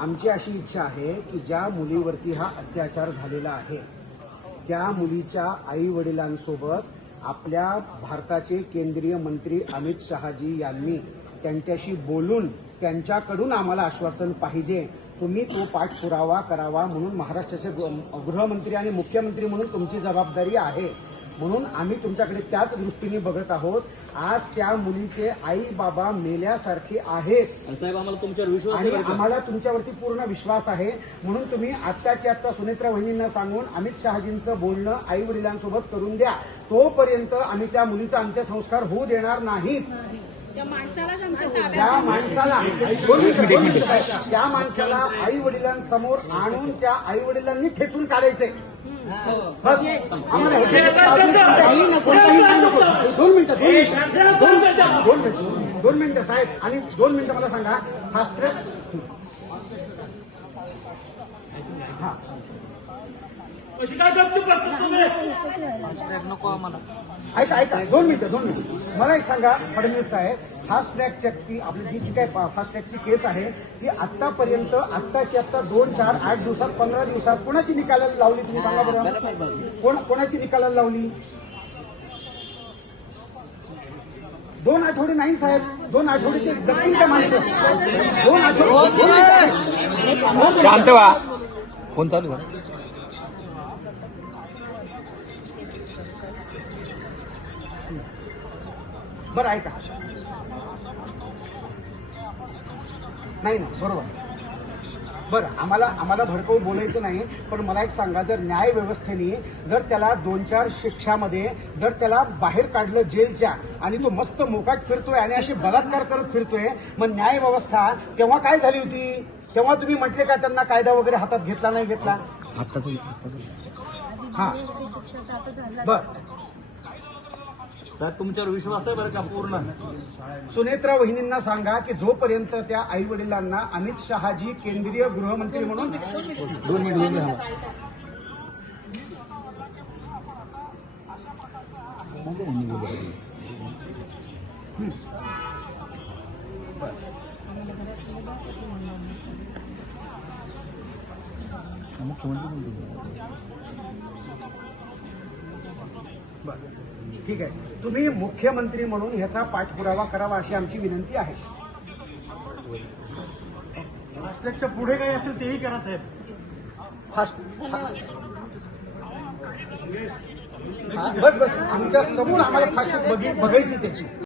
आमची अशी इच्छा आहे की ज्या मुलीवरती हा अत्याचार झालेला आहे त्या मुलीच्या आई वडिलांसोबत आपल्या भारताचे केंद्रीय मंत्री अमित शहाजी यांनी त्यांच्याशी बोलून त्यांच्याकडून आम्हाला आश्वासन पाहिजे, तुम्ही तो पाठपुरावा करावा म्हणून महाराष्ट्राचे गृहमंत्री आणि मुख्यमंत्री म्हणून तुमची जबाबदारी आहे. म्हणून आम्ही तुमच्याकडे त्याच दृष्टीने बघत आहोत. आज त्या मुलीचे आई बाबा मेल्यासारखे आहेत साहेब, आम्हाला तुमच्यावर विश्वास आणि आहे. आम्हाला तुमच्यावरती पूर्ण विश्वास आहे. म्हणून तुम्ही आत्ताची आत्ता सुनेत्रा वहिनींना सांगून अमित शहाजींचं बोलणं आई वडिलांसोबत करून द्या. तोपर्यंत आम्ही त्या मुलीचा अंत्यसंस्कार होऊ देणार नाहीत. त्या माणसाला त्या माणसाला आई वडिलांसमोर आणून त्या आई वडिलांनी ठेचून काढायचंय. बस आम्हाला दोन मिनिटं साहेब, आणि 2 मिनिटं मला सांगा फास्ट ट्रॅक. हा नको आम्हाला. ऐका 2 मिनिटं. मला एक सांगा फडणवीस साहेब, फास्ट ट्रॅकची आपली जी काय फास्ट ट्रॅकची केस आहे ती आतापर्यंत आत्ताची आत्ता 2, 4, 8 दिवसात 15 दिवसात कोणाची निकालाला लावली तुम्ही सांगा बरं. कोणाची निकालाला लावली? 2 आठवडे नाही साहेब, 2 आठवडे ते जगतील त्या माणसं. 2 आठवडे शांत व्हा. फोन चालू आहे. बरं ऐका, नाही ना बरोबर. बरं आम्हाला भडकवू बोलायचं नाही, पण मला एक सांगा, जर न्याय व्यवस्थेने जर त्याला 2-4 शिक्षामध्ये जर त्याला बाहेर काढलं जेलच्या आणि तो मस्त मोकाट फिरतोय आणि असे बलात्कार करत फिरतोय, मग न्याय व्यवस्था तेव्हा काय झाली होती? तेव्हा तुम्ही म्हटले का त्यांना कायदा वगैरे हातात घेतला नाही घेतला? हा बरं साहेब, तुमच्यावर विश्वास आहे बरं का पूर्ण. सुनेत्रा वहिनींना सांगा की जोपर्यंत त्या आई वडिलांना अमित शहाजी केंद्रीय गृहमंत्री म्हणून 2 मिनिट ठीक आहे, तुम्ही मुख्यमंत्री म्हणून ह्याचा पाठपुरावा करावा अशी आमची विनंती आहे. फास्ट्रॅकच्या पुढे काही असेल तेही करा साहेब. बस आमच्या समोर आम्हाला फाशी बघायची त्याची.